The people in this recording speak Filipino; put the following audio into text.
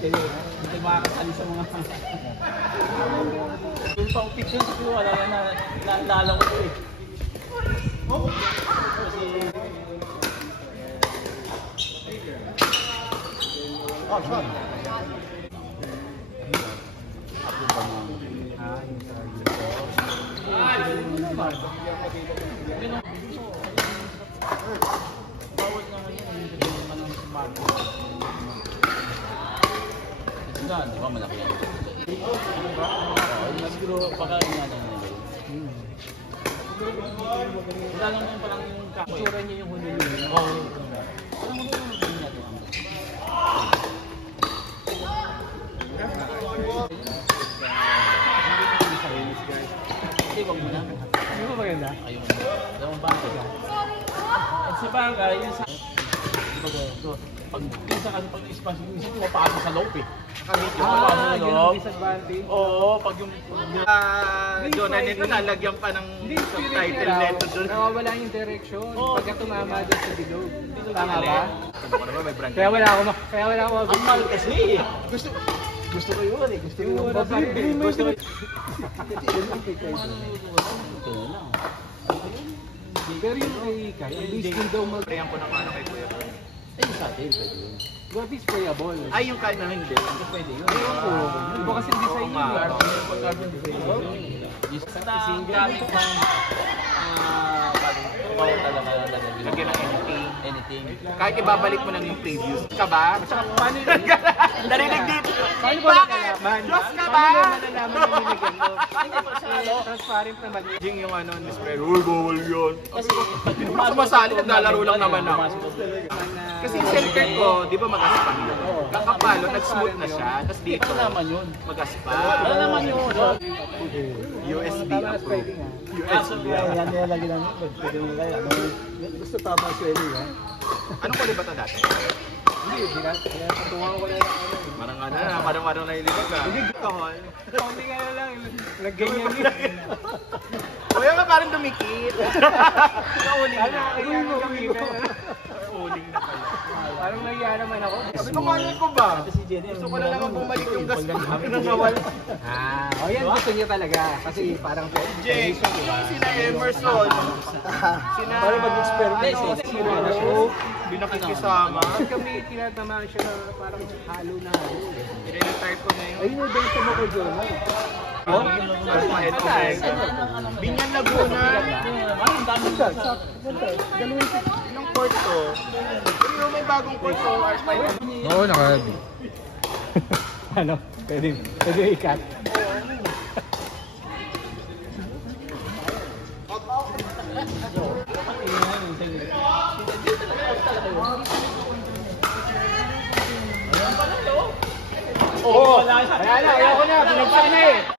Hindi makakasali sa mga yung pang picture siguro wala yan na naalala ko eh. Kasi shot. Bawal na ngayon, hindi naman ang smart. Di ba malaki yan? Siguro pagkain nga lang nila. Wala lang yung parang yung kakura niya yung huli-huli. Oo. Parang huli-huli natin ang hindi, wag mo na. Hindi ba maganda? Ayaw mo na. Ayaw mo ba? At sa bagay, yun sa... Pag minsan kasi pag espasyo yung isip mo, mapasok sa loob eh. Yun ang disadvantage. Oo, pag yung... Doon na nito, nalagyan pa ng subtitle neto doon. Nawawala yung direction pagka tumama doon sa bilog. Tama ba? May brand. Kaya wala ako Ang mahal kasi eh. Gusto ko yun eh. Gusto ko yun. Gusto ko yun. Pero yung kay Kai, ang base din daw mag... Kaya po ng ano kay Kuya. Ayun sa atin, pwede yun. What is playable? Ay, yung kaya na hindi. Hindi pwede yun. Iba kasi yung design yun. Carbon design yun. Yung sa gamit ng bawal talaga Lagyan ng anything. Kahit ibabalik mo lang yung previews. Ka ba? Saka paano yun? Narinig dito. Paano ba nakalaman? Diyos ka ba? Paano malalaman yung nilagyan mo? Transparent naman yun. Yung ano, display. Uy, bawal yun. Kasi Pag sumasali, naglalaro lang naman ako. Kasi yung center ko, di ba mag-aspang yun? Kakapalo, nag-smooth na siya. Tapos dito, ito naman yun. mag-aspang. Ano naman yun? USB approved. USB. Yan nilagay lang. Pwede mo kaya. Gusto tama si Eli ha? Anong kulay ba ito dati? Hindi, patuwa ko lang yung Parang ano na, parang nailimag ka. Hindi, kahol. Hindi nga lang, nag-ganyan yun. Kuya ka parang dumikit. Kauling na. Uling na pala. Parang nagyaya naman ako. Sabi ko, malay ko ba? Si Jenny. Gusto ko na naman bumalik yung gas pa. Yan gusto niya talaga. Kasi parang... Jake, sina Emerson. Sina... Parang mag-experiment. Hindi nakikisama. Kami tinatamaan siya na parang halo na halo. I-retire ko na yun. Ayun yung data mo ko dyan. Binyan Laguna. Ang dami ka. Ilang court to? Pero may bagong court to. Oo, naka-ready. Ano? Pwede ikat. Oo. Wala na, ayoko na. Binagsak na eh.